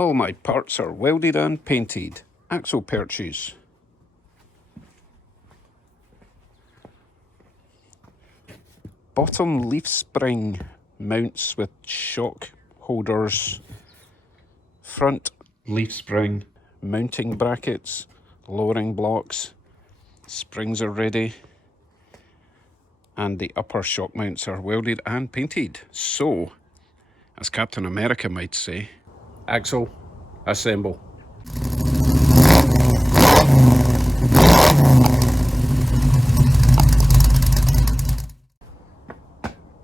All my parts are welded and painted. Axle perches. Bottom leaf spring mounts with shock holders. Front leaf spring mounting brackets, lowering blocks. Springs are ready. And the upper shock mounts are welded and painted. So, as Captain America might say, axle, assemble.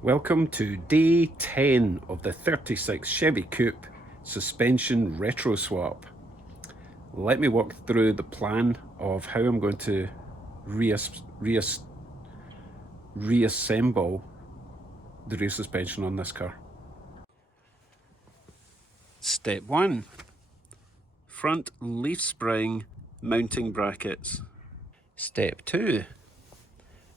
Welcome to day 10 of the 36 Chevy Coupe suspension retro swap. Let me walk through the plan of how I'm going to reassemble the rear suspension on this car. Step 1. Front leaf spring mounting brackets. Step 2.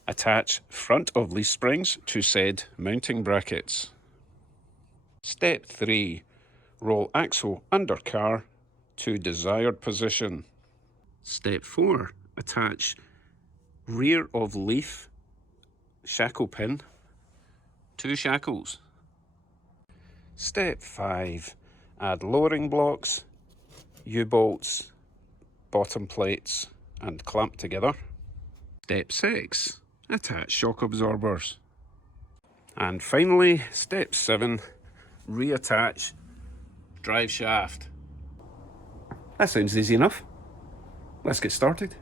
Attach front of leaf springs to said mounting brackets. Step 3. Roll axle under car to desired position. Step 4. Attach rear of leaf shackle pin to shackles. Step 5. Add lowering blocks, U-bolts, bottom plates and clamp together. Step 6. Attach shock absorbers. And finally, step 7. Reattach drive shaft. That sounds easy enough. Let's get started.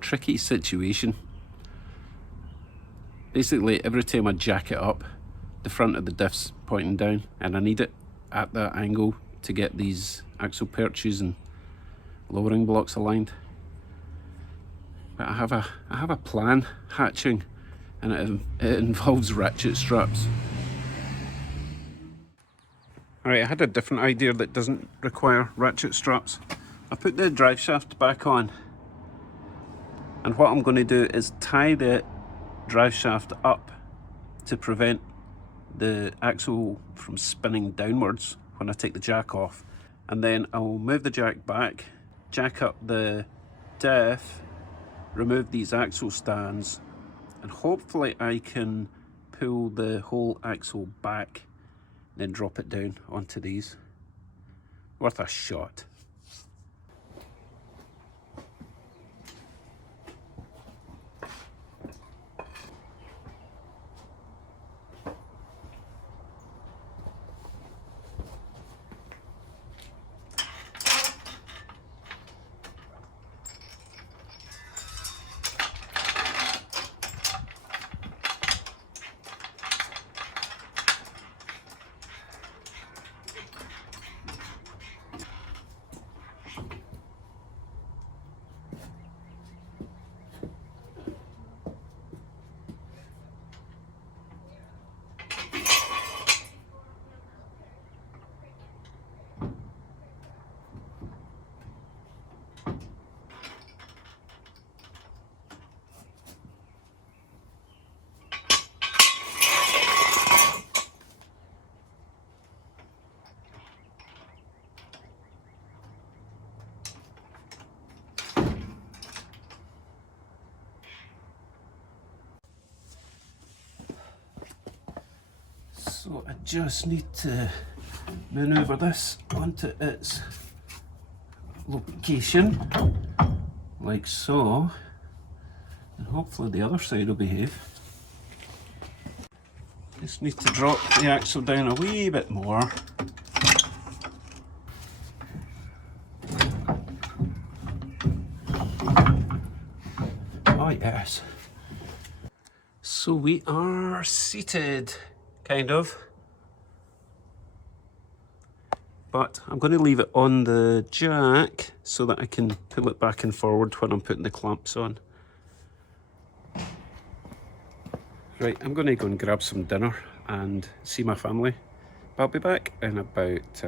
Tricky situation. Basically, every time I jack it up, the front of the diff's pointing down, and I need it at that angle to get these axle perches and lowering blocks aligned. But I have a plan hatching, and it involves ratchet straps. Alright, I had a different idea that doesn't require ratchet straps. I put the drive shaft back on, and what I'm going to do is tie the drive shaft up to prevent the axle from spinning downwards when I take the jack off. And then I'll move the jack back, jack up the diff, remove these axle stands, and hopefully I can pull the whole axle back, then drop it down onto these. Worth a shot. So I just need to maneuver this onto its location, like so, and hopefully the other side will behave. Just need to drop the axle down a wee bit more. Oh yes. So we are seated, kind of. But I'm going to leave it on the jack so that I can pull it back and forward when I'm putting the clamps on. Right, I'm going to go and grab some dinner and see my family. I'll be back in about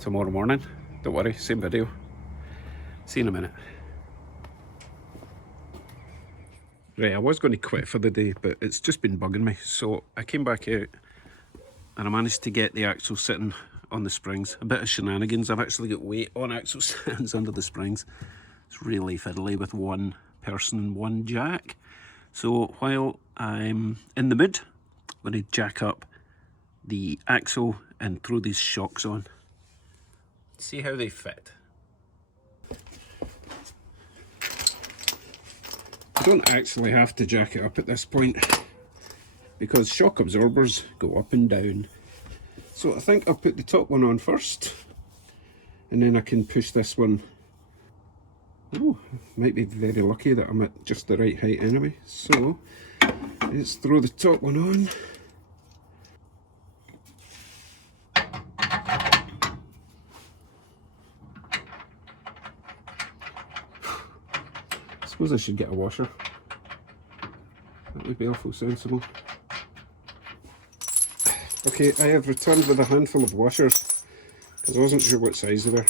tomorrow morning. Don't worry, same video. See you in a minute. Right, I was going to quit for the day, but it's just been bugging me. So I came back out and I managed to get the axle sitting on the springs. A bit of shenanigans. I've actually got weight on axle stands under the springs. It's really fiddly with one person and one jack. So while I'm in the mood, I'm going to jack up the axle and throw these shocks on. See how they fit. I don't actually have to jack it up at this point because shock absorbers go up and down. So I think I'll put the top one on first and then I can push this one. Oh, might be very lucky that I'm at just the right height anyway. So let's throw the top one on. I suppose I should get a washer. That would be awful sensible. Okay, I have returned with a handful of washers because I wasn't sure what size they were.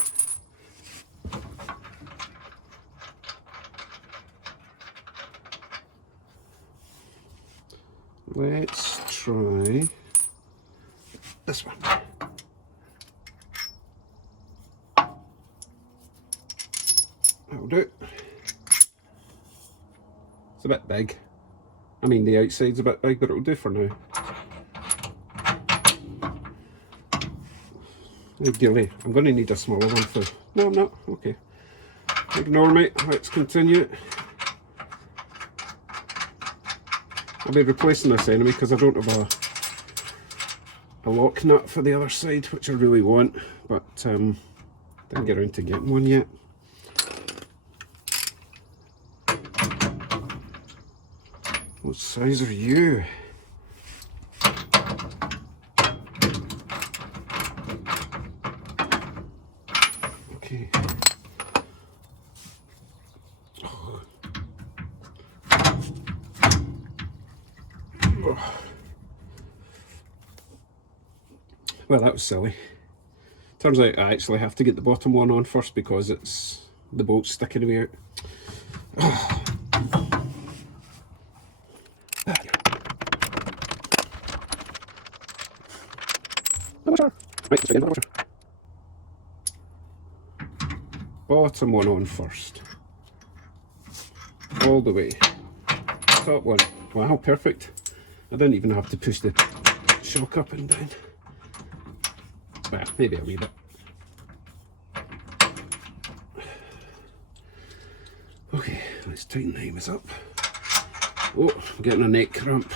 Let's try this one. That'll do. It's a bit big. I mean, the outside's a bit big, but it'll do for now. Ideally, I'm going to need a smaller one for... No, I'm not. Okay. Ignore me. Let's continue. I'll be replacing this anyway because I don't have a lock nut for the other side, which I really want, but didn't get around to getting one yet. What size are you? Okay. Well, that was silly. Turns out I actually have to get the bottom one on first because it's the bolt's sticking me out. Right, bottom one on first. All the way. Top one. Wow, perfect. I didn't even have to push the shock up and down. Well, maybe a wee bit. Okay, let's tighten the hamers up. Oh, I'm getting a neck cramp.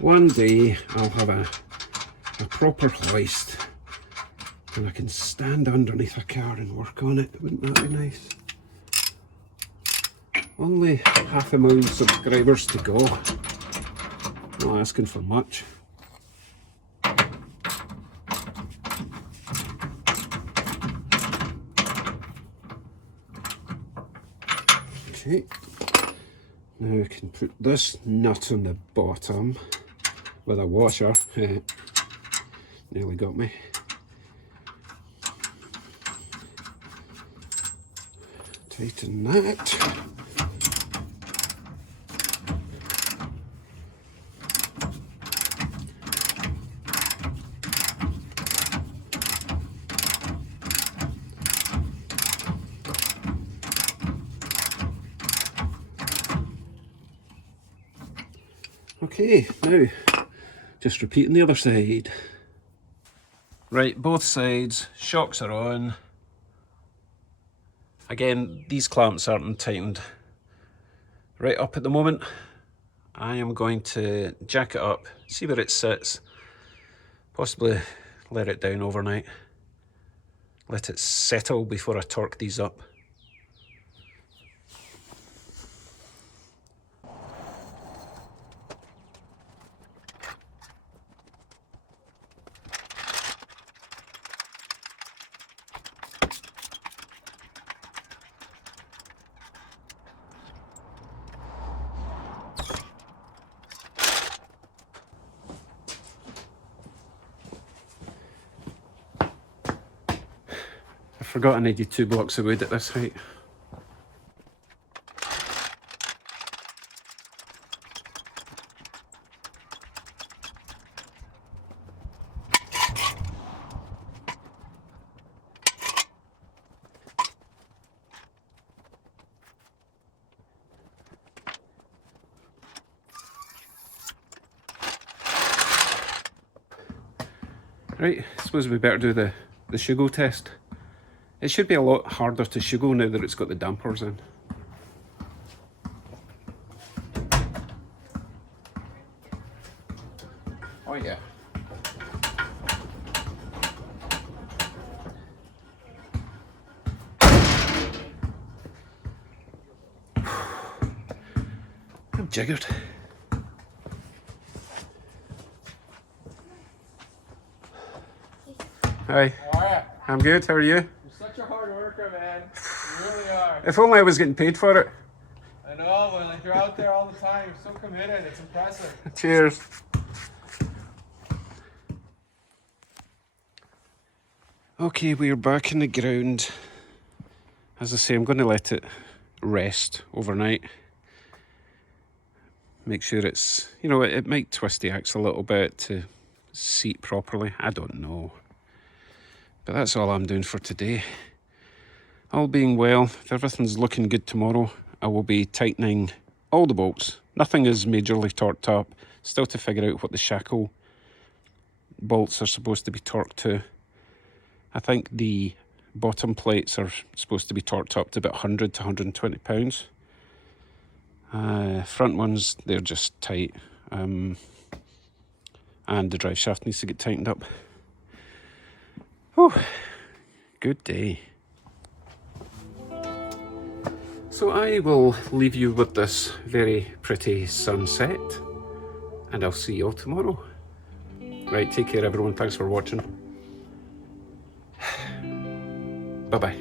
One day I'll have a proper hoist and I can stand underneath a car and work on it. Wouldn't that be nice? Only 500,000 subscribers to go. Not asking for much. Okay, now I can put this nut on the bottom with a washer. Nearly got me. Tighten that. Okay, now just repeating the other side. Right, both sides, shocks are on. Again, these clamps aren't tightened right up at the moment. I am going to jack it up, see where it sits, possibly let it down overnight, let it settle before I torque these up. I forgot I needed 2 blocks of wood at this height. Right, I suppose we better do the Shugo test. It should be a lot harder to Shugo now that it's got the dampers in. Oh yeah. I'm jiggered. Hi. How are you? I'm good, how are you? You're such a hard worker, man. You really are. If only I was getting paid for it. I know, but like you're out there all the time. You're so committed. It's impressive. Cheers. Okay, we're back in the ground. As I say, I'm going to let it rest overnight. Make sure it's, you know, it might twist the axe a little bit to seat properly. I don't know. But that's all I'm doing for today. All being well, if everything's looking good tomorrow, I will be tightening all the bolts. Nothing is majorly torqued up. Still to figure out what the shackle bolts are supposed to be torqued to. I think the bottom plates are supposed to be torqued up to about 100 to 120 pounds. Front ones, they're just tight. And the drive shaft needs to get tightened up. Whew, good day. So I will leave you with this very pretty sunset, and I'll see you all tomorrow. Right, take care everyone, thanks for watching. Bye-bye.